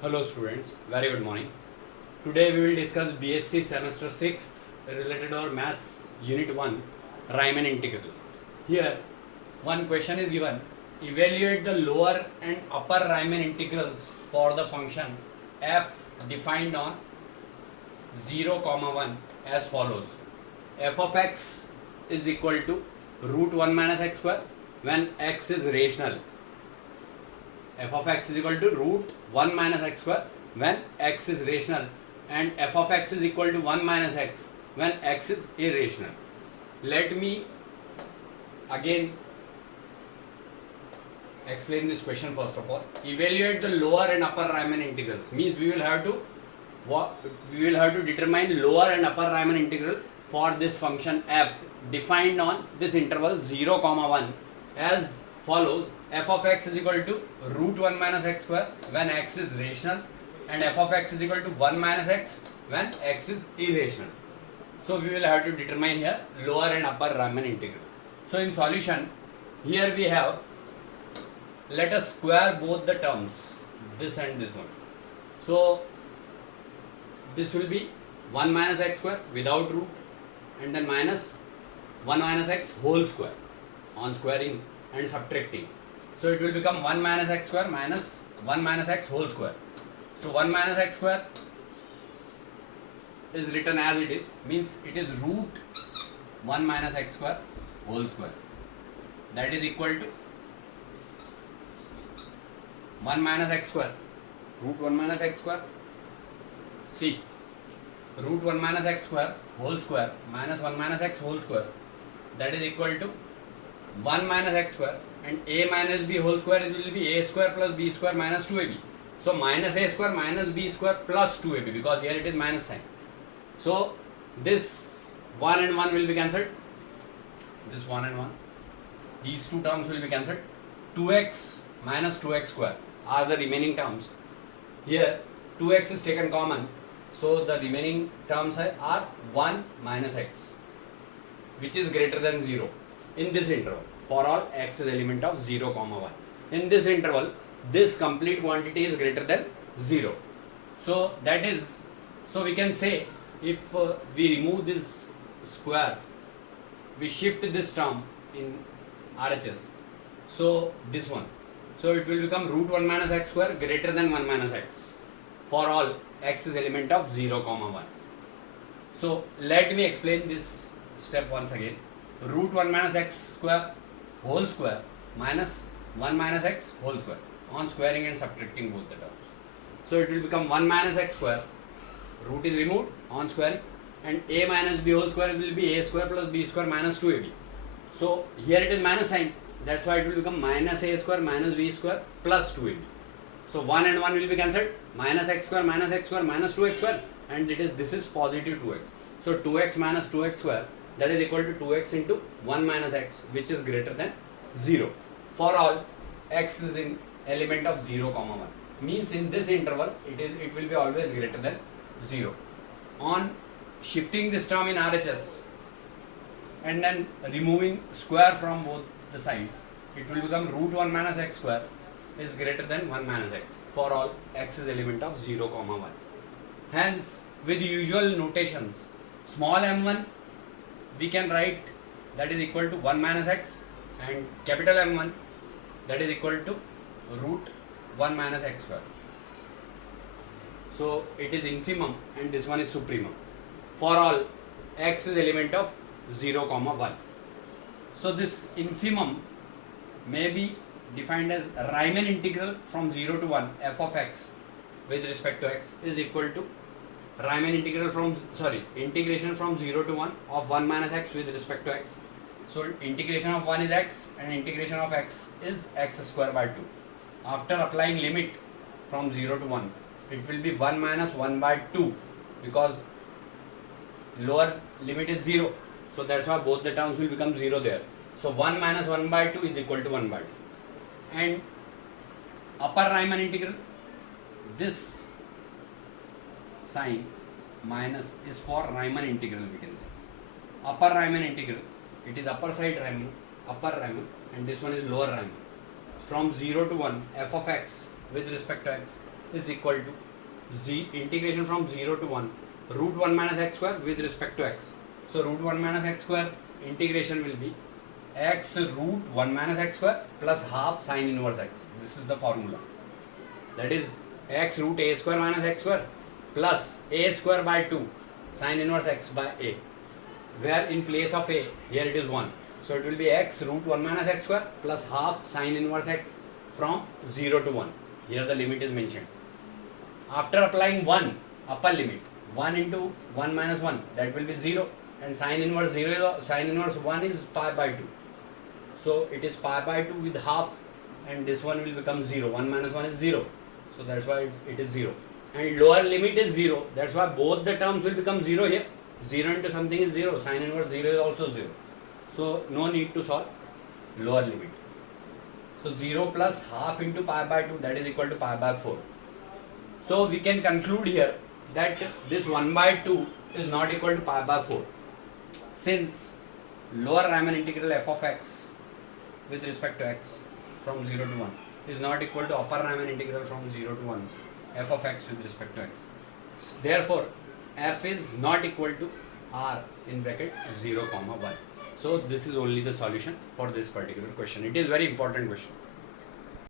Hello students, very good morning. Today we will discuss BSc semester 6 related or maths unit 1 Riemann integral. Here one question is given: evaluate the lower and upper Riemann integrals for the function f defined on 0, 1 as follows. F of x is equal to root 1 minus x square when x is rational. F of x is equal to root 1 minus x square when x is rational, and f of x is equal to 1 minus x when x is irrational. Let me again explain this question first of all. Evaluate the lower and upper Riemann integrals means we will have to determine lower and upper Riemann integral for this function f defined on this interval 0, 1 as follows. F of x is equal to root 1 minus x square when x is rational, and f of x is equal to 1 minus x when x is irrational. So we will have to determine here lower and upper Riemann integral. So in solution, here we have, let us square both the terms, this and this one. So this will be 1 minus x square without root, and then minus 1 minus x whole square on squaring and subtracting. So it will become 1 minus x square minus 1 minus x whole square. So 1 minus x square is written as it is, means it is root 1 minus x square whole square. That is equal to 1 minus x square, root 1 minus x square. See, root 1 minus x square whole square minus 1 minus x whole square, that is equal to 1 minus x square, and a minus b whole square, it will be a square plus b square minus 2ab. So minus a square minus b square plus 2ab, because here it is minus sign. So this 1 and 1 will be cancelled, this 1 and 1, these two terms will be cancelled. 2x minus 2x square are the remaining terms. Here 2x is taken common, so the remaining terms are 1 minus x, which is greater than 0 in this interval for all x is element of 0, 1. In this interval, this complete quantity is greater than 0. So that is, so we can say, if we remove this square, we shift this term in RHS, so this one, so it will become root 1 minus x square greater than 1 minus x for all x is element of 0, 1. So let me explain this step once again. Root 1 minus x square whole square minus 1 minus x whole square on squaring and subtracting both the terms. So it will become 1 minus x square, root is removed on squaring, and a minus b whole square will be a square plus b square minus 2ab. So here it is minus sign, that's why it will become minus a square minus b square plus 2ab. So 1 and 1 will be cancelled, minus x square minus 2x square, and this is positive 2x. So 2x minus 2x square, that is equal to 2x into 1 minus x, which is greater than 0 for all x is in element of 0, 1. Means in this interval it will be always greater than 0. On shifting this term in RHS and then removing square from both the sides, it will become root 1 minus x square is greater than 1 minus x for all x is element of 0, 1. Hence, with usual notations, small m1 we can write that is equal to 1 minus x, and capital M1 that is equal to root 1 minus x square. So it is infimum and this one is supremum for all x is element of 0, 1. So this infimum may be defined as Riemann integral from 0 to 1 f of x with respect to x is equal to Riemann integral from integration from 0 to 1 of 1 minus x with respect to x. So integration of 1 is x and integration of x is x square by 2. After applying limit from 0 to 1, it will be 1 minus 1 by 2, because lower limit is 0, so that's why both the terms will become 0 there. So 1 minus 1 by 2 is equal to 1 by 2. And upper Riemann integral, this sign minus is for Riemann integral, we can say. Upper Riemann integral, it is upper side Riemann, upper Riemann, and this one is lower Riemann. From 0 to 1 f of x with respect to x is equal to integration from 0 to 1 root 1 minus x square with respect to x. So root 1 minus x square integration will be x root 1 minus x square plus half sine inverse x. This is the formula. That is x root a square minus x square plus a square by 2 sine inverse x by a, where in place of a here it is 1. So it will be x root 1 minus x square plus half sine inverse x from 0 to 1. Here the limit is mentioned. After applying 1 upper limit, 1 into 1 minus 1, that will be 0, and sine inverse 1 is pi by 2. So it is pi by 2 with half, and this one will become 0. 1 minus 1 is 0. So that's why it is 0. And lower limit is 0. That's why both the terms will become 0 here. 0 into something is 0. Sine inverse 0 is also 0. So no need to solve lower limit. So 0 plus half into pi by 2, that is equal to pi by 4. So we can conclude here that this 1 by 2 is not equal to pi by 4. Since lower Riemann integral f of x with respect to x from 0 to 1 is not equal to upper Riemann integral from 0 to 1 f of x with respect to x. Therefore, f is not equal to r in bracket 0 comma 1. So this is only the solution for this particular question. It is very important question.